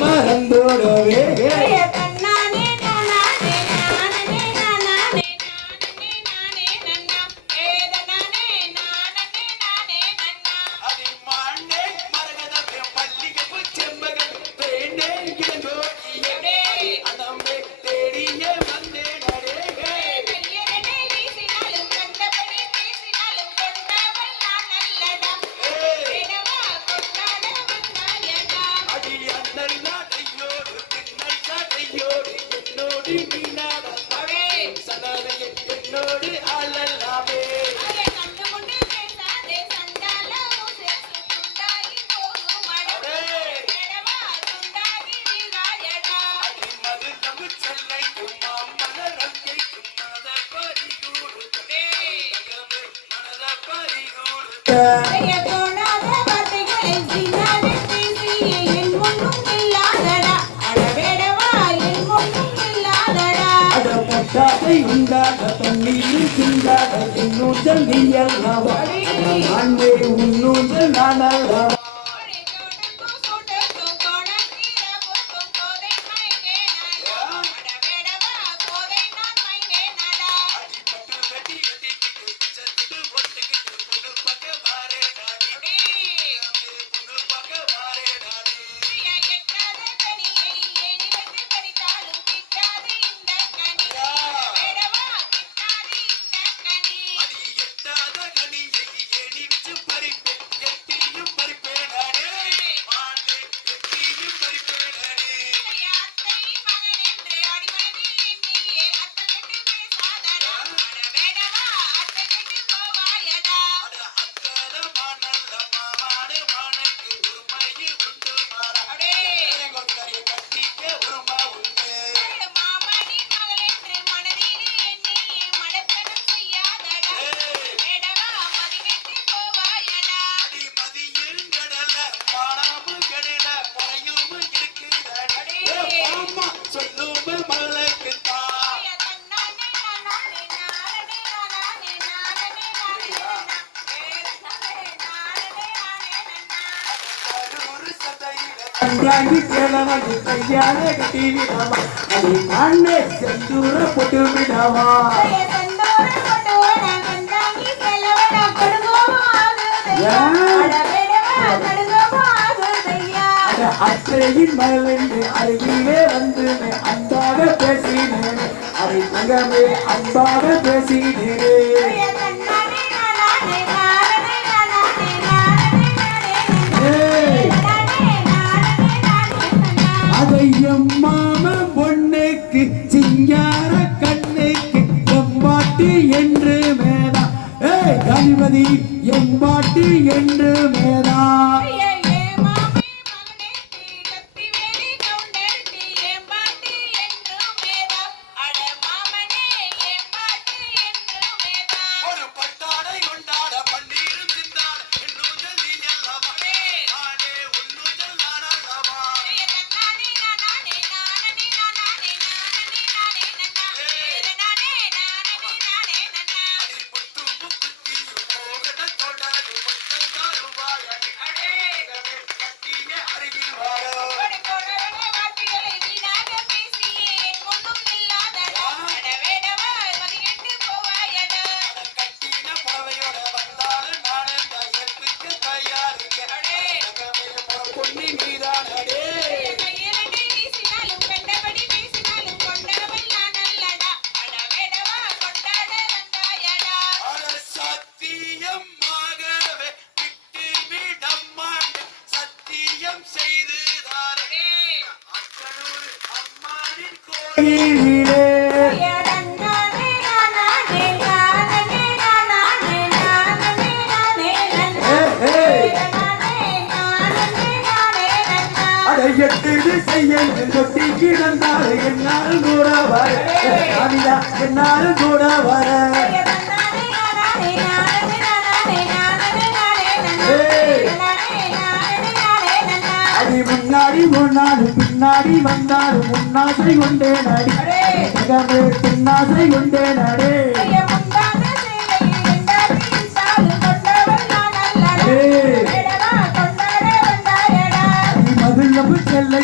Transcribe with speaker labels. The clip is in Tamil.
Speaker 1: மறந்தோடவே
Speaker 2: உன்னூஞ்சல் நீ
Speaker 1: அல்லவா நான் உன்னூஞ்சல் நான் அல்லவா
Speaker 3: ಸಂಜಾಗಿ ಕೇಳವಾಗಿ ಸಂಜಾನೆ ಕಟ್ಟಿಬಿಡವ ಅಲ್ಲಿ ಕಾಣೆ ಸಂದೂರ ಕೊಟ್ಟು
Speaker 1: ಬಿಡವ அக்கறையின் மலர்ந்து அருகிலே வந்து அன்பாக பேசினேன். அதை மகமே அன்பாக பேசினேன். அதை எம்மாம பொண்ணுக்கு சிங்கார கண்ணுக்கு எம்பாட்டு என்று மேதா ஏ கணிபதி எம்பாட்டு என்று மேதா
Speaker 2: சத்தியமாகவே விட்டு விடமாண்ட சத்தியம் செய்து தாரே. அக்கனூர் அம்மானின் கோயிலே
Speaker 1: எட்டு செய்யும் தொட்டி என்னால் கூட வர. என்னால் கூட வர. அடி முன்னாடி முன்னாடி பின்னாடி வந்தாரு முன்னாசை கொண்டே நடி. இடமே பின்னாசை கொண்டே நடி.
Speaker 2: மதுளவு செல்லை